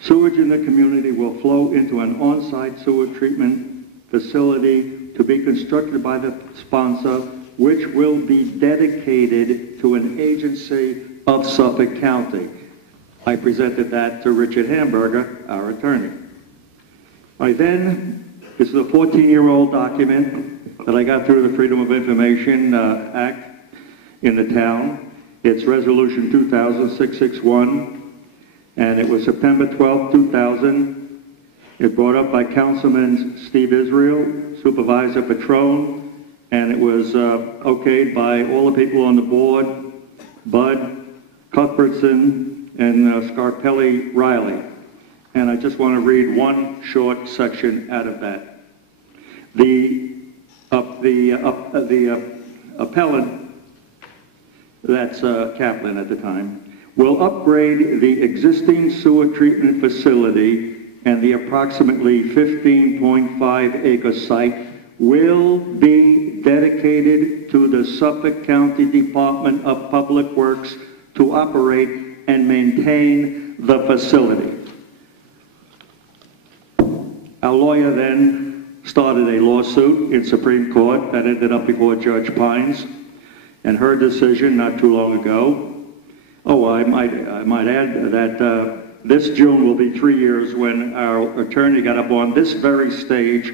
sewage in the community will flow into an on-site sewer treatment facility to be constructed by the sponsor, which will be dedicated to an agency of Suffolk County. I presented that to Richard Hamburger, our attorney. This is a 14-year-old document that I got through the Freedom of Information Act in the town. It's Resolution 2000-661, and it was September 12, 2000. It brought up by Councilman Steve Israel, Supervisor Petrone, and it was okayed by all the people on the board, Bud, Cuthbertson, and Scarpelli Riley. And I just want to read one short section out of that. The appellant, that's Kaplan at the time, will upgrade the existing sewer treatment facility and the approximately 15.5 acre site will be dedicated to the Suffolk County Department of Public Works to operate and maintain the facility. Our lawyer then started a lawsuit in Supreme Court that ended up before Judge Pines, and her decision not too long ago. Oh, I might add that this June will be 3 years when our attorney got up on this very stage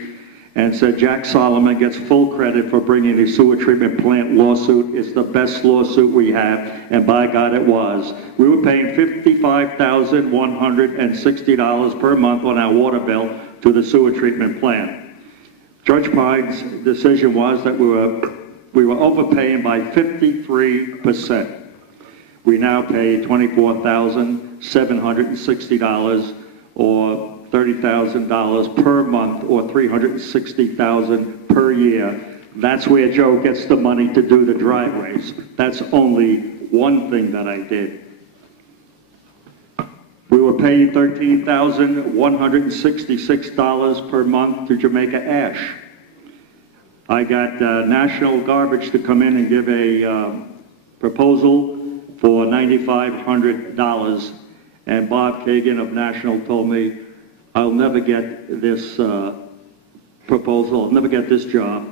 and said Jack Solomon gets full credit for bringing the sewer treatment plant lawsuit. It's the best lawsuit we have, and by God it was. We were paying $55,160 per month on our water bill to the sewer treatment plant. Judge Pines' decision was that we were overpaying by 53%. We now pay $24,760 or $30,000 per month or $360,000 per year. That's where Joe gets the money to do the driveways. That's only one thing that I did. We were paying $13,166 per month to Jamaica Ash. I got National Garbage to come in and give a proposal for $9,500, and Bob Kagan of National told me, I'll never get this proposal, I'll never get this job.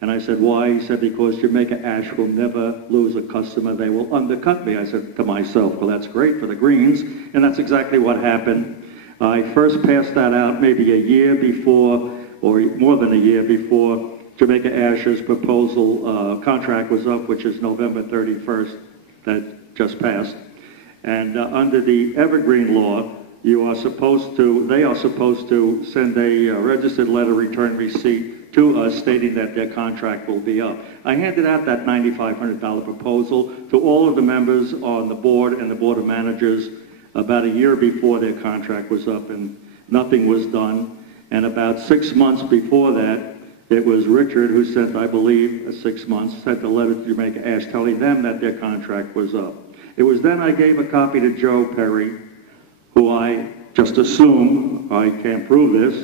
And I said, why? He said, because Jamaica Ash will never lose a customer, they will undercut me. I said to myself, well, that's great for the Greens, and that's exactly what happened. I first passed that out maybe a year before, or more than a year before, Jamaica Ash's proposal contract was up, which is November 31st, that just passed. And under the Evergreen law, they are supposed to send a registered letter return receipt to us stating that their contract will be up. I handed out that $9,500 proposal to all of the members on the board and the board of managers about a year before their contract was up, and nothing was done. And about 6 months before that, it was Richard who sent, I believe, 6 months, sent a letter to Jamaica Ash telling them that their contract was up. It was then I gave a copy to Joe Perry, who I just assume, I can't prove this,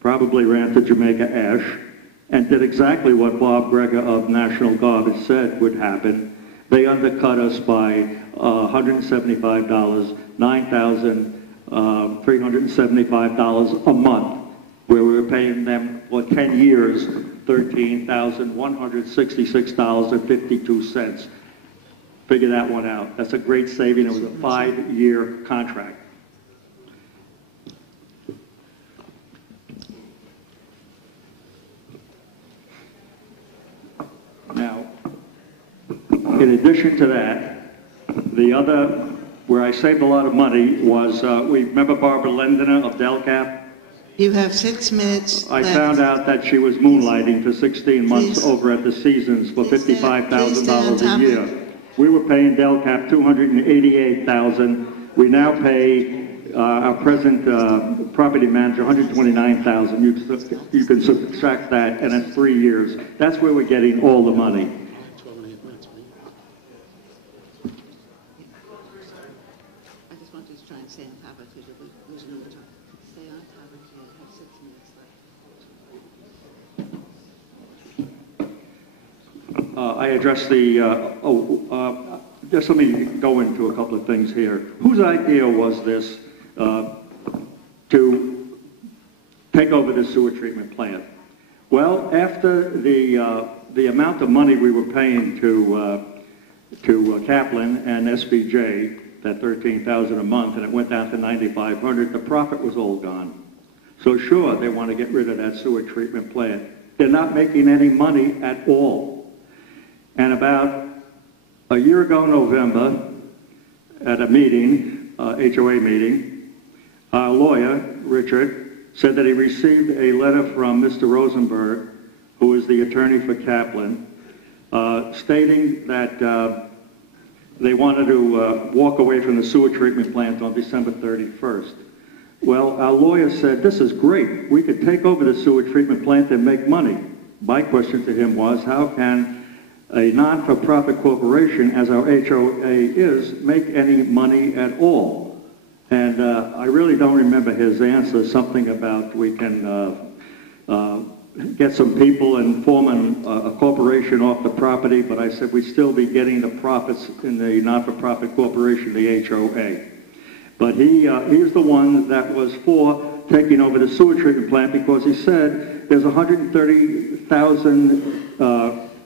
probably ran to Jamaica Ash and did exactly what Bob Greger of National Garbage said would happen. They undercut us by $175, $9,375 a month, where we were paying them for 10 years, $13,166.52. Figure that one out. That's a great saving. It was a 5-year contract. Now, in addition to that, the other, where I saved a lot of money was, we remember Barbara Lendiner of Delcap? You have 6 minutes I left. found out that she was moonlighting for 16 months over at the Seasons for $55,000 a year. We were paying Delcap $288,000. We now pay our present property manager $129,000. You can subtract that, and that's 3 years. That's where we're getting all the money. I just want you to try and stay on top of it because you're losing over time. Stay on top of it. You have 6 minutes left. I addressed the, just let me go into a couple of things here. Whose idea was this to take over the sewer treatment plant? Well, after the amount of money we were paying to Kaplan and SBJ, that $13,000 a month, and it went down to $9,500, the profit was all gone. So sure, they want to get rid of that sewer treatment plant. They're not making any money at all. And about a year ago, November, at a meeting, HOA meeting, our lawyer, Richard, said that he received a letter from Mr. Rosenberg, who is the attorney for Kaplan, stating that they wanted to walk away from the sewer treatment plant on December 31st. Well, our lawyer said, this is great. We could take over the sewer treatment plant and make money. My question to him was, how can a non-for-profit corporation, as our HOA is, make any money at all? And I really don't remember his answer, something about we can get some people and form a corporation off the property, but I said we'd still be getting the profits in the not-for-profit corporation, the HOA. But he was the one that was for taking over the sewer treatment plant because he said there's 130,000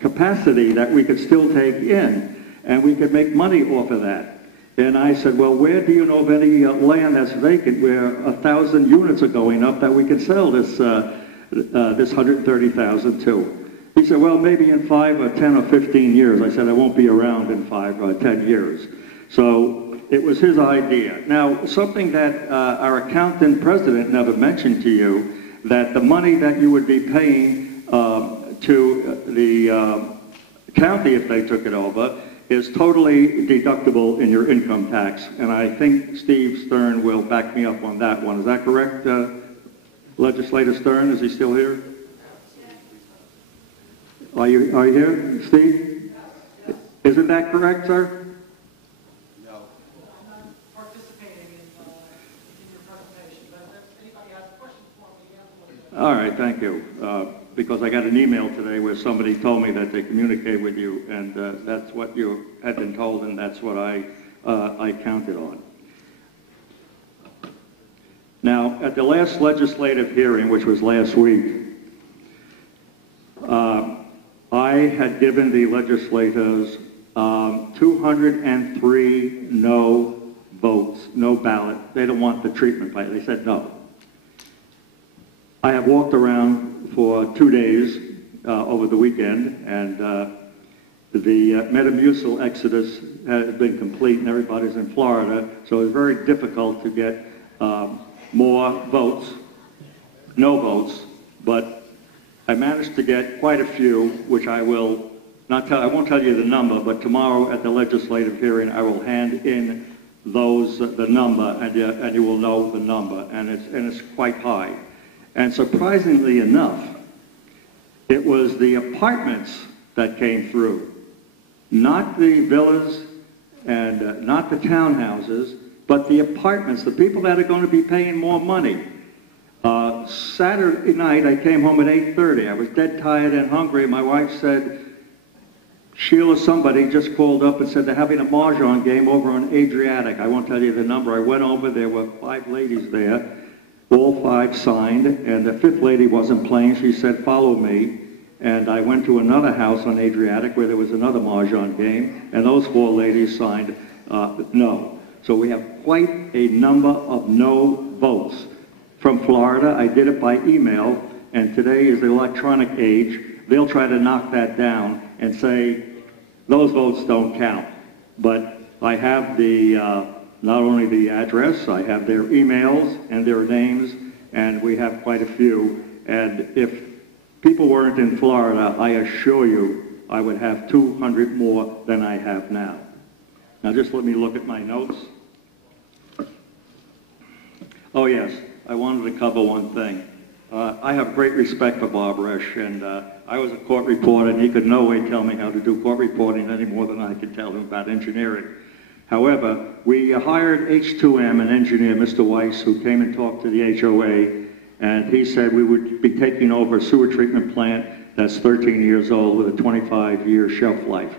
capacity that we could still take in, and we could make money off of that. And I said, well, where do you know of any land that's vacant where 1,000 units are going up that we could sell this 130,000 to? He said, well, maybe in 5 or 10 or 15 years. I said, I won't be around in 5 or 10 years. So it was his idea. Now, something that our accountant president never mentioned to you, that the money that you would be paying to the county if they took it over is totally deductible in your income tax. And I think Steve Stern will back me up on that one. Is that correct, Legislator Stern? Is he still here? Are you here, Steve? Isn't that correct, sir? All right, thank you. Because I got an email today where somebody told me that they communicate with you, and that's what you had been told, and that's what I counted on. Now, at the last legislative hearing, which was last week, I had given the legislators 203 no votes, no ballot. They don't want the treatment plant. They said no. I have walked around for 2 days over the weekend, and the Metamucil exodus has been complete, and everybody's in Florida, so it's very difficult to get more votes, no votes, but I managed to get quite a few, which I will not tell. I won't tell you the number, but tomorrow at the legislative hearing, I will hand in those the number, and you will know the number, and it's quite high. And surprisingly enough, it was the apartments that came through, not the villas and not the townhouses, but the apartments, the people that are going to be paying more money. Saturday night, I came home at 8:30. I was dead tired and hungry. My wife said, Sheila, somebody just called up and said they're having a mahjong game over on Adriatic. I won't tell you the number. I went over, there were 5 ladies there. All 5 signed, and the 5th lady wasn't playing. She said, follow me. And I went to another house on Adriatic where there was another mahjong game, and those 4 ladies signed no. So we have quite a number of no votes. From Florida, I did it by email, and today is the electronic age. They'll try to knock that down and say, those votes don't count. But I have the not only the address, I have their emails and their names, and we have quite a few. And if people weren't in Florida, I assure you, I would have 200 more than I have now. Now just let me look at my notes. Oh yes, I wanted to cover one thing. I have great respect for Bob Resch, and I was a court reporter, and he could no way tell me how to do court reporting any more than I could tell him about engineering. However, we hired H2M, an engineer, Mr. Weiss, who came and talked to the HOA, and he said we would be taking over a sewer treatment plant that's 13 years old with a 25-year shelf life.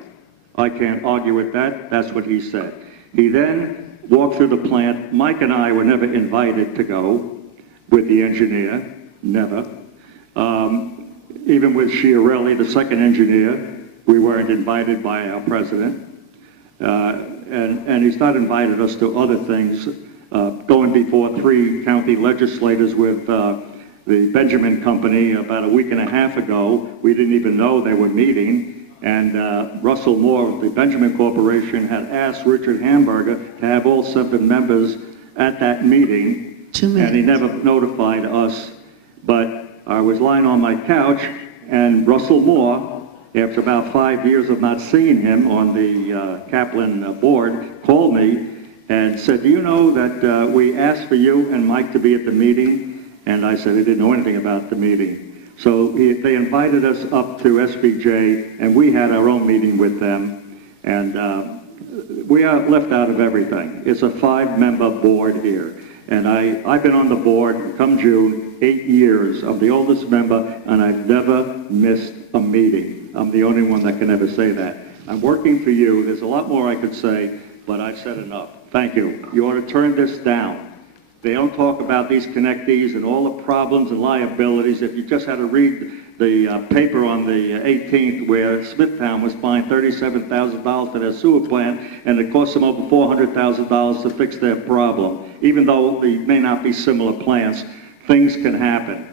I can't argue with that. That's what he said. He then walked through the plant. Mike and I were never invited to go with the engineer, never. Even with Schiarelli, the second engineer, we weren't invited by our president. And he's not invited us to other things. Going before 3 county legislators with the Benjamin Company about a week and a half ago, we didn't even know they were meeting. And Russell Moore of the Benjamin Corporation had asked Richard Hamburger to have all 7 members at that meeting. 2 minutes. And he never notified us. But I was lying on my couch, and Russell Moore, after about 5 years of not seeing him on the Kaplan board, called me and said, do you know that we asked for you and Mike to be at the meeting? And I said, I didn't know anything about the meeting. So they invited us up to SBJ, and we had our own meeting with them. And we are left out of everything. It's a 5-member board here. And I've been on the board, come June, 8 years. I'm the oldest member, and I've never missed a meeting. I'm the only one that can ever say that. I'm working for you. There's a lot more I could say, but I've said enough. Thank you. You ought to turn this down. They don't talk about these connectees and all the problems and liabilities. If you just had to read the paper on the 18th where Smithtown was fined $37,000 for their sewer plant, and it cost them over $400,000 to fix their problem. Even though they may not be similar plants, things can happen.